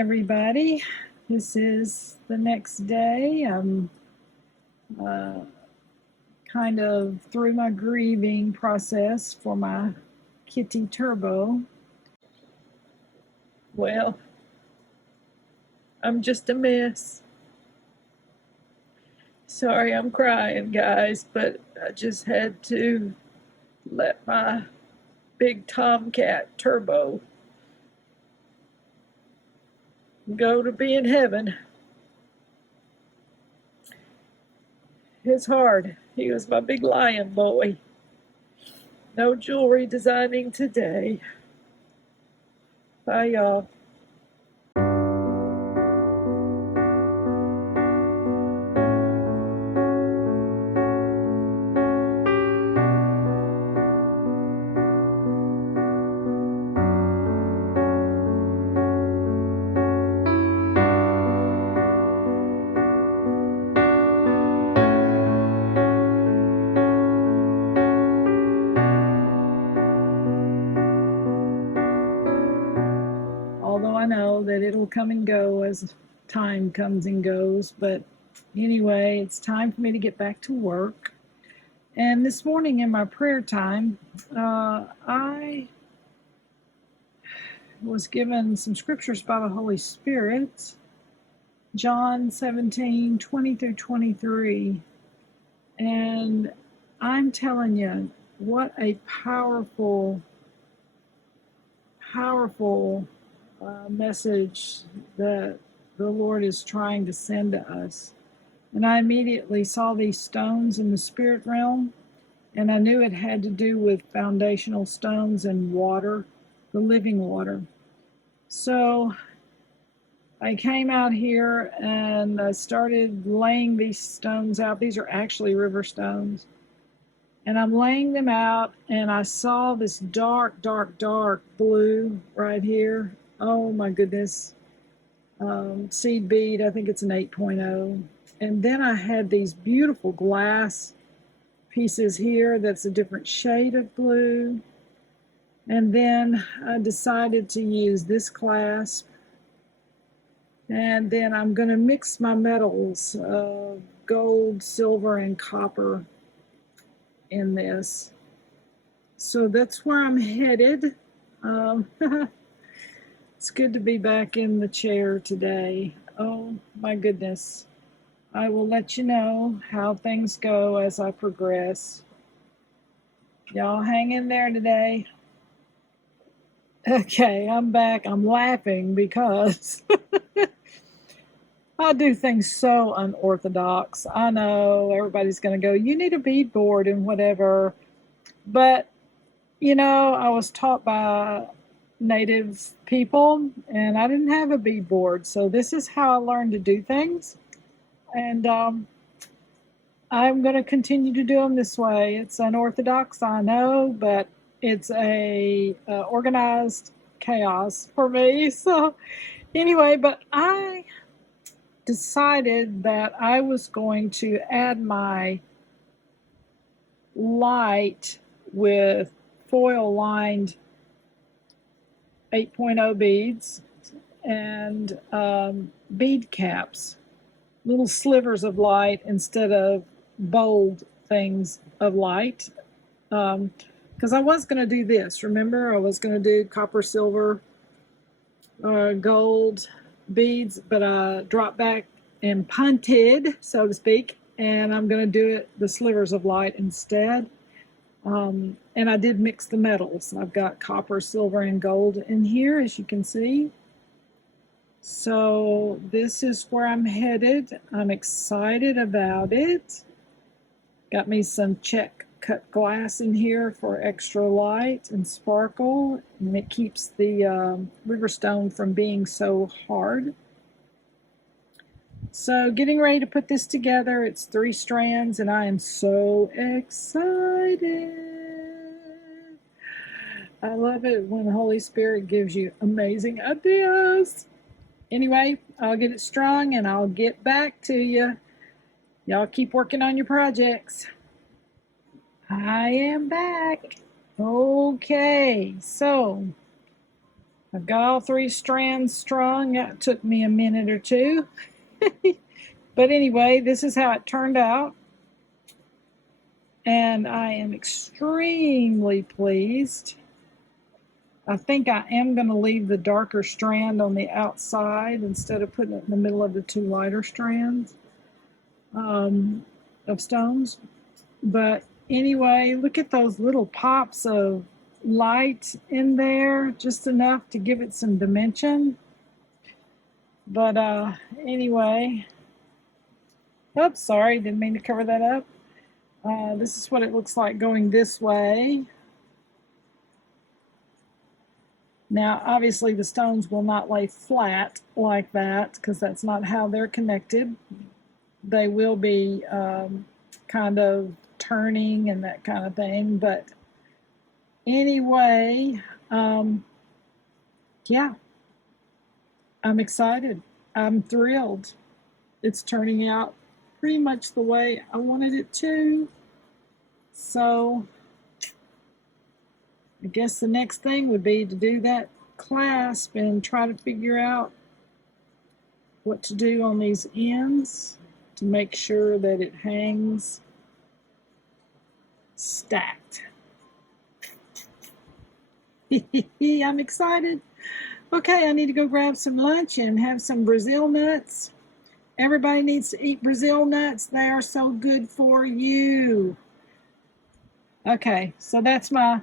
everybody. This is the next day. I'm kind of through my grieving process for my kitty Turbo. Well, I'm just a mess. Sorry I'm crying, guys, but I just had to let my big tomcat Turbo go to be in heaven. It's hard. He was my big lion boy. No jewelry designing today. Bye, y'all. Although I know that it'll come and go as time comes and goes, but anyway, it's time for me to get back to work. And this morning in my prayer time, I was given some scriptures by the Holy Spirit. John 17:20 through 23. And I'm telling you, what a powerful message that the Lord is trying to send to us. And I immediately saw these stones in the spirit realm, and I knew it had to do with foundational stones and water, the living water. So I came out here and I started laying these stones out. These are actually river stones. And I'm laying them out, and I saw this dark blue right here. Oh my goodness. Seed bead, I think it's an 8.0. And then I had these beautiful glass pieces here that's a different shade of blue. And then I decided to use this clasp. And then I'm going to mix my metals, gold, silver, and copper in this. So that's where I'm headed. It's good to be back in the chair today. Oh my goodness. I will let you know how things go as I progress. Y'all hang in there today. Okay, I'm back. I'm laughing because I do things so unorthodox. I know everybody's going to go, you need a bead board and whatever. But, you know, I was taught by native people and I didn't have a bead board. So this is how I learned to do things. And I'm going to continue to do them this way. It's unorthodox, I know, but it's a organized chaos for me. So anyway, but I decided that I was going to add my light with foil lined 8.0 beads and bead caps, little slivers of light instead of bold things of light. Because I was going to do this. Remember, I was going to do copper, silver, gold beads, but I dropped back and punted, so to speak, and I'm going to do it the slivers of light instead. And I did mix the metals. I've got copper, silver, and gold in here, as you can see. So this is where I'm headed. I'm excited about it. Got me some check cut glass in here for extra light and sparkle, and it keeps the Riverstone from being so hard. So getting ready to put this together. It's 3 strands, and I am so excited. I love it when the Holy Spirit gives you amazing ideas. Anyway, I'll get it strung and I'll get back to you. Y'all keep working on your projects. I am back. Okay, so I've got all 3 strands strung. That took me a minute or two. But anyway, this is how it turned out. And I am extremely pleased. I think I am going to leave the darker strand on the outside instead of putting it in the middle of the 2 lighter strands of stones. But anyway, look at those little pops of light in there, just enough to give it some dimension. But anyway, oops, sorry, didn't mean to cover that up. This is what it looks like going this way. Now, obviously, the stones will not lay flat like that because that's not how they're connected. They will be kind of turning and that kind of thing. But anyway, yeah, I'm excited. I'm thrilled. It's turning out pretty much the way I wanted it to. So I guess the next thing would be to do that clasp and try to figure out what to do on these ends to make sure that it hangs stacked. I'm excited. Okay, I need to go grab some lunch and have some Brazil nuts. Everybody needs to eat Brazil nuts. They are so good for you. Okay, so that's my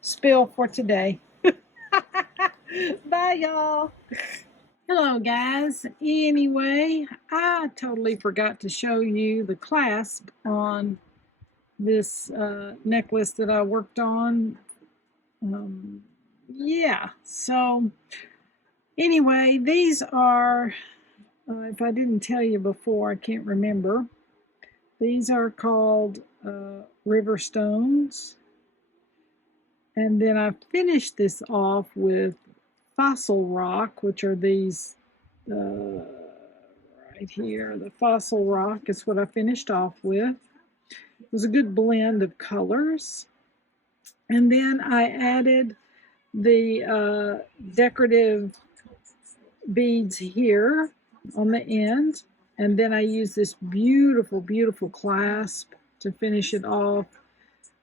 spill for today. Bye, y'all. Hello, guys. Anyway, I totally forgot to show you the clasp on this necklace that I worked on. Yeah, so anyway, these are, if I didn't tell you before, I can't remember. These are called Riverstones. And then I finished this off with fossil rock, which are these right here. The fossil rock is what I finished off with. It was a good blend of colors. And then I added the decorative beads here on the end. And then I used this beautiful, beautiful clasp to finish it off.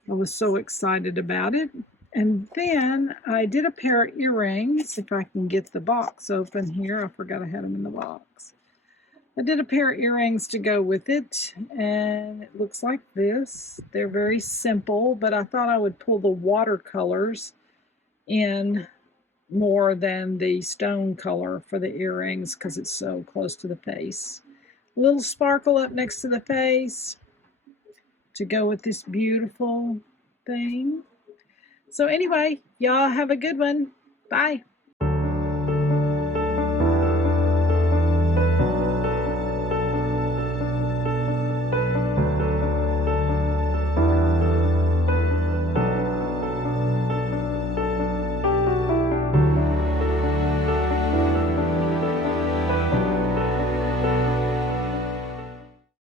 I was so excited about it. And then I did a pair of earrings, if I can get the box open here. I forgot I had them in the box. I did a pair of earrings to go with it, and it looks like this. They're very simple, but I thought I would pull the watercolors in more than the stone color for the earrings because it's so close to the face. A little sparkle up next to the face to go with this beautiful thing. So anyway, y'all have a good one. Bye.